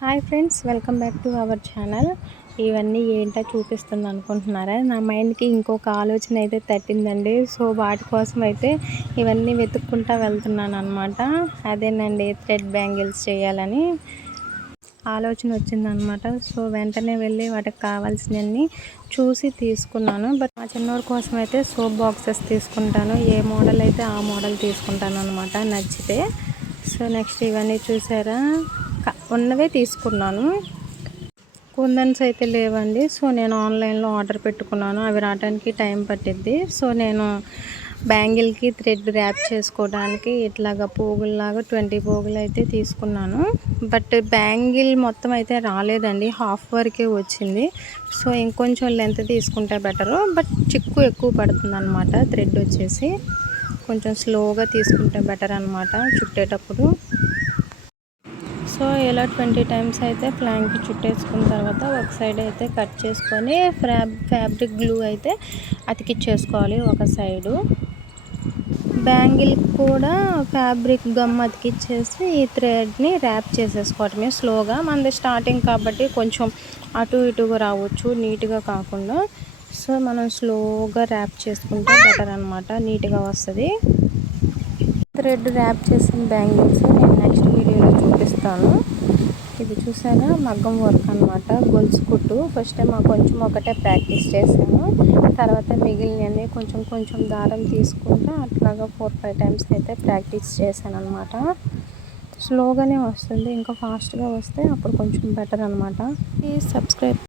Hi friends, welcome back to our channel. ఇవన్నీ ఏంటో చూపిస్తుంది అనుకుంటున్నారా? నా మైండ్కి ఇంకొక ఆలోచన అయితే తట్టిందండి. సో వాటి కోసం అయితే ఇవన్నీ వెతుక్కుంటా వెళ్తున్నాను అనమాట. అదేనండి, థ్రెడ్ బ్యాంగిల్స్ చేయాలని ఆలోచన వచ్చిందనమాట. సో వెంటనే వెళ్ళి వాటికి కావాల్సినవన్నీ చూసి తీసుకున్నాను. బట్ మా చిన్నోడి కోసం అయితే సోప్ బాక్సెస్ తీసుకుంటాను. ఏ మోడల్ అయితే ఆ మోడల్ తీసుకుంటాను అనమాట నచ్చితే. సో నెక్స్ట్ ఇవన్నీ చూసారా, ఉన్నవే తీసుకున్నాను. కుందన్స్ అయితే లేవండి. సో నేను ఆన్లైన్లో ఆర్డర్ పెట్టుకున్నాను. అవి రావడానికి టైం పట్టిద్ది. సో నేను బ్యాంగిల్కి థ్రెడ్ ర్యాప్ చేసుకోవడానికి ఇట్లాగా పోగుల్లాగా 20 పోగులు అయితే తీసుకున్నాను. బట్ బ్యాంగిల్ మొత్తం అయితే రాలేదండి, హాఫ్ వరకే వచ్చింది. సో ఇంకొంచెం లెంత్ తీసుకుంటే బెటరు. బట్ చిక్కు ఎక్కువ పడుతుంది అనమాట. థ్రెడ్ వచ్చేసి కొంచెం స్లోగా తీసుకుంటే బెటర్ అనమాట చుట్టేటప్పుడు. సో ఇలా 20 టైమ్స్ అయితే ఫ్లాంక్కి చుట్టేసుకున్న తర్వాత ఒక సైడ్ అయితే కట్ చేసుకొని ఫ్యాబ్రిక్ గ్లూ అయితే అతికిచ్చేసుకోవాలి ఒక సైడు. బ్యాంగిల్ కూడా ఫ్యాబ్రిక్ గమ్ అతికిచ్చేసి ఈ థ్రెడ్ని ర్యాప్ చేసేసుకోవటమే స్లోగా. మనది స్టార్టింగ్ కాబట్టి కొంచెం అటు ఇటుగా రావచ్చు, నీట్గా కాకుండా. సో మనం స్లోగా ర్యాప్ చేసుకుంటే బెటర్ అనమాట, నీట్గా వస్తుంది. థ్రెడ్ ర్యాప్ చేసిన బ్యాంగిల్స్ నేను నెక్స్ట్ వీడియోలో చూపిస్తాను. ఇది చూసారా, మగ్గం వర్క్ అనమాట, గొలుసు కుట్టు. ఫస్ట్ టైం కొంచెం ఒకటే ప్రాక్టీస్ చేశాను. తర్వాత మిగిలినవన్నీ కొంచెం కొంచెం దారం తీసుకుంటా అట్లాగా 4-5 టైమ్స్ అయితే ప్రాక్టీస్ చేశాను అనమాట. స్లోగానే వస్తుంది, ఇంకా ఫాస్ట్గా వస్తే అప్పుడు కొంచెం బెటర్ అనమాట. Please subscribe.